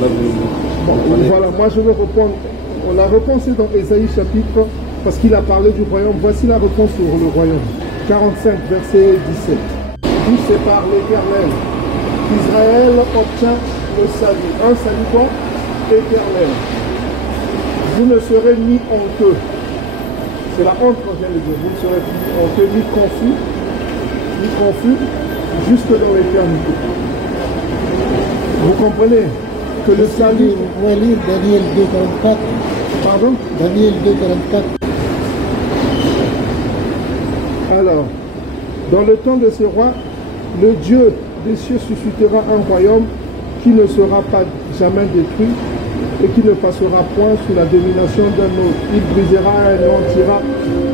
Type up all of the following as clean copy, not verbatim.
Là, Bon, voilà, moi je vais répondre. La réponse est dans Ésaïe chapitre, parce qu'il a parlé du royaume. Voici la réponse sur le royaume. 45, verset 17. Dit c'est par l'Éternel qu'Israël obtient le salut. Un salut donc éternel. Vous ne serez ni honteux. C'est la honte qu'on vient de dire. Vous ne serez ni honteux, ni confus, jusque dans l'éternité. Vous comprenez que le salut... On va lire Daniel 2,44. Pardon? Daniel 2,44. Alors, dans le temps de ce roi, le Dieu des cieux suscitera un royaume qui ne sera pas jamais détruit et qui ne passera point sous la domination d'un autre. Il brisera et anéantira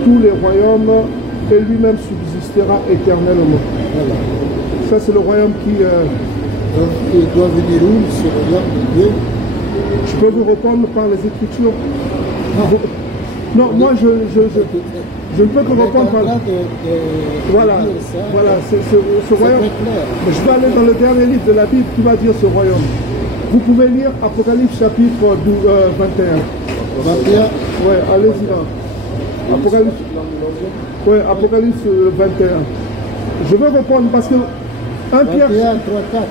tous les royaumes et lui-même subsistera éternellement. Voilà. Ça, c'est le royaume qui... Donc, il doit venir où ce royaume de Dieu? Je peux vous répondre par les Écritures. Non, moi, je ne peux que répondre par... Voilà, ce royaume. Je vais aller dans le dernier livre de la Bible qui va dire ce royaume. Vous pouvez lire Apocalypse chapitre 21. 21. Ouais, allez-y là. Apocalypse. Ouais, Apocalypse 21. Je veux répondre parce que 1 Pierre... 21, 3, 4.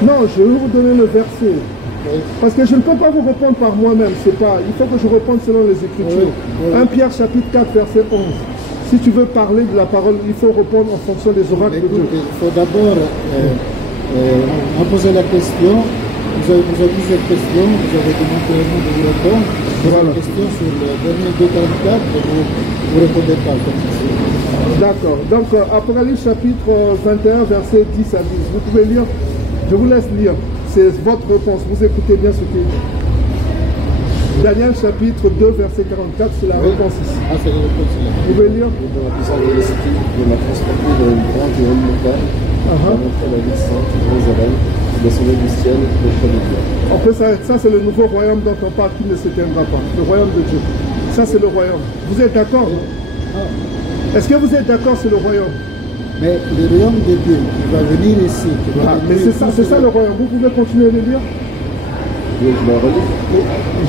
Non, je vais vous donner le verset. Oui. Parce que je ne peux pas vous répondre par moi-même. Il faut que je réponde selon les Écritures. Oui, oui. 1 Pierre chapitre 4, verset 11. Si tu veux parler de la parole, il faut répondre en fonction des oracles de Dieu. Il faut d'abord on poser la question. Vous avez dit cette question, vous avez demandé à nous de vous répondre. Voilà. La question sur le dernier 244, vous répondez pas comme ça. D'accord. Donc, Apocalypse chapitre 21, verset 10 à 10. Vous pouvez lire. Je vous laisse lire. C'est votre réponse. Vous écoutez bien ce qui est dit. Daniel chapitre 2, verset 44, c'est la réponse ici. Ah, c'est la réponse là. Vous pouvez lire. dans la puissance de l'esprit, il m'a transporté dans une grande et haute montagne, il m'a montré la ville sainte, Jérusalem, qui descendait du ciel auprès de Dieu. On peut s'arrêter. Ça, c'est le nouveau royaume dont on parle qui ne s'éteindra pas. Le royaume de Dieu. Ça, c'est le royaume. Vous êtes d'accord? Est-ce que vous êtes d'accord sur le royaume? Mais le royaume de Dieu qui va venir ici. Mais c'est ça le royaume. Vous pouvez continuer de lire? Je me relis.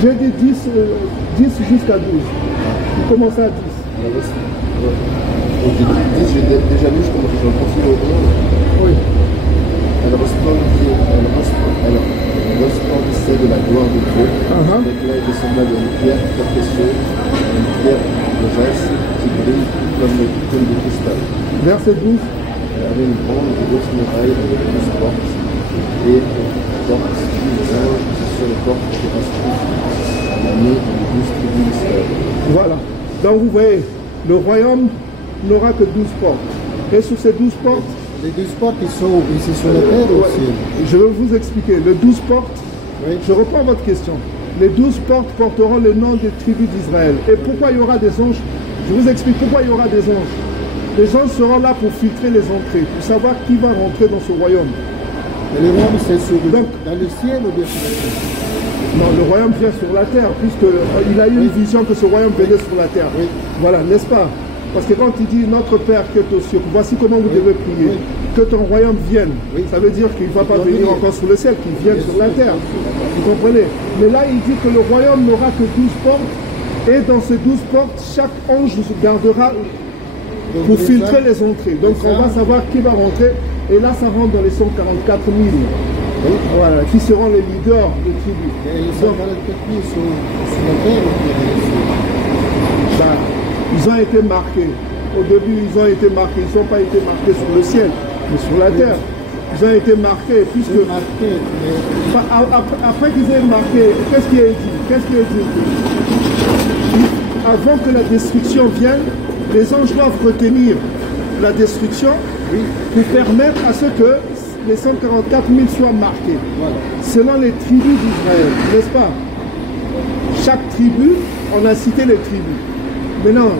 J'ai dit 10 jusqu'à 12. Vous commencez à 10. Donc, 10, j'ai déjà lu, je continue au 11. Oui. Elle resplendissait de la gloire de Dieu. L'éclat était semblable à une pierre très précieuse, une pierre de jasse qui brille comme du cristal. Verset 12. Elle avait une grande et grosse muraille avec 12 portes et 12 anges sur les portes étaient inscrits à la main des 12 tribus d'Israël. Voilà. Donc vous voyez, le royaume n'aura que 12 portes. Et sur ces 12 portes, les 12 portes, ils sont ici sur la terre aussi. Je vais vous expliquer. Les 12 portes, oui. Je reprends votre question. Les 12 portes porteront le nom des tribus d'Israël. Et pourquoi il y aura des anges? Je vous explique pourquoi il y aura des anges. Les anges seront là pour filtrer les entrées, pour savoir qui va rentrer dans ce royaume. Et le royaume, c'est dans le ciel ou bien sur la terre? Non, le royaume vient sur la terre, puisqu'il a eu une vision que ce royaume venait sur la terre. Oui. Voilà, n'est-ce pas? Parce que quand il dit notre Père qui est aux cieux, voici comment vous devez prier. Que ton royaume vienne. Ça veut dire qu'il ne va pas venir encore sur le ciel, qu'il vienne sur la terre. Vous comprenez? Mais là, il dit que le royaume n'aura que 12 portes. Et dans ces 12 portes, chaque ange gardera pour filtrer les entrées. Donc on va savoir qui va rentrer. Et là, ça rentre dans les 144 000. Voilà, qui seront les leaders des tribus. Et les 144 000 sur la terre ou bien ils ont été marqués. Au début, ils ont été marqués. Ils n'ont pas été marqués sur le ciel, mais sur la terre. Ils ont été marqués, puisque... Après qu'ils aient marqué, qu'est-ce qui est dit? Avant que la destruction vienne, les anges doivent retenir la destruction pour permettre à ce que les 144 000 soient marqués. Voilà. Selon les tribus d'Israël, n'est-ce pas? Chaque tribu, on a cité les tribus. Maintenant,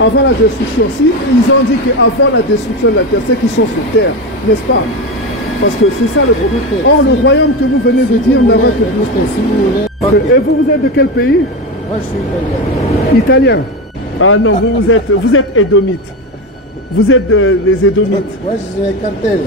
avant la destruction, si ils ont dit qu'avant la destruction de la terre, c'est qu'ils sont sur terre, n'est-ce pas? Parce que c'est ça le problème. Or, le royaume que vous venez de dire n'aura que 12. Et vous êtes de quel pays? Moi, je suis italien. Italien? Ah non, vous êtes édomite. Vous êtes les édomites. Moi, je suis un cartel.